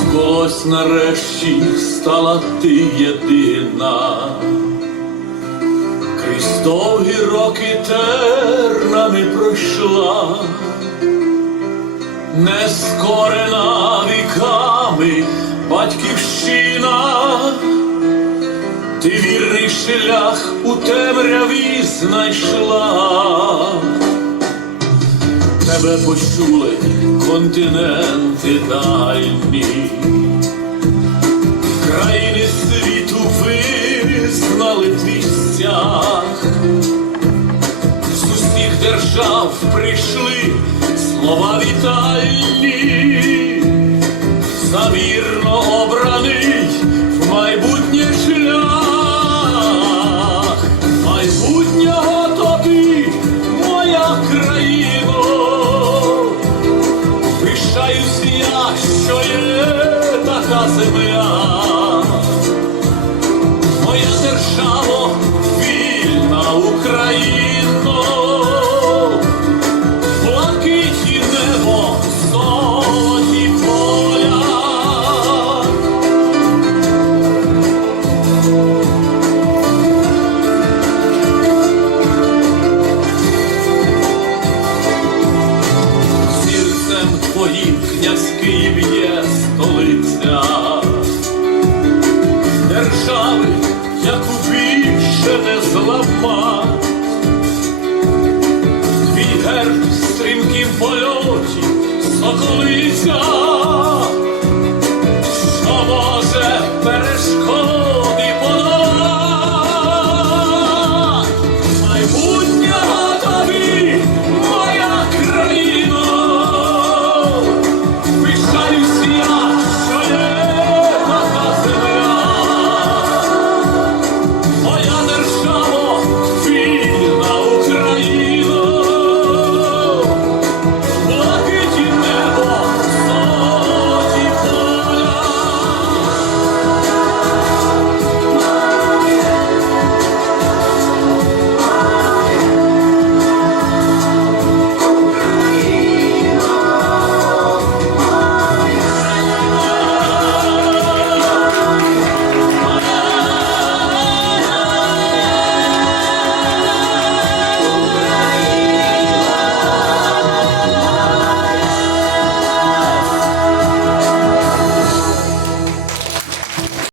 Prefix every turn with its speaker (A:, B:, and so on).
A: Збулось нарешті стала ти єдина, крізь довгі роки тернами пройшла, не скорена віками батьківщина, ти вірний шлях у темряві знайшла. Тебе почули континенти дальні, країни світу визнали твій стяг, з усіх держав прийшли слова вітальні, за вірно моя країно, пишаюсь я, що є така земля, моя держава, вільна Україно, князький б'є столиця держави, яку більше не зламать. Твій герб в стрімкім польоті соколиця,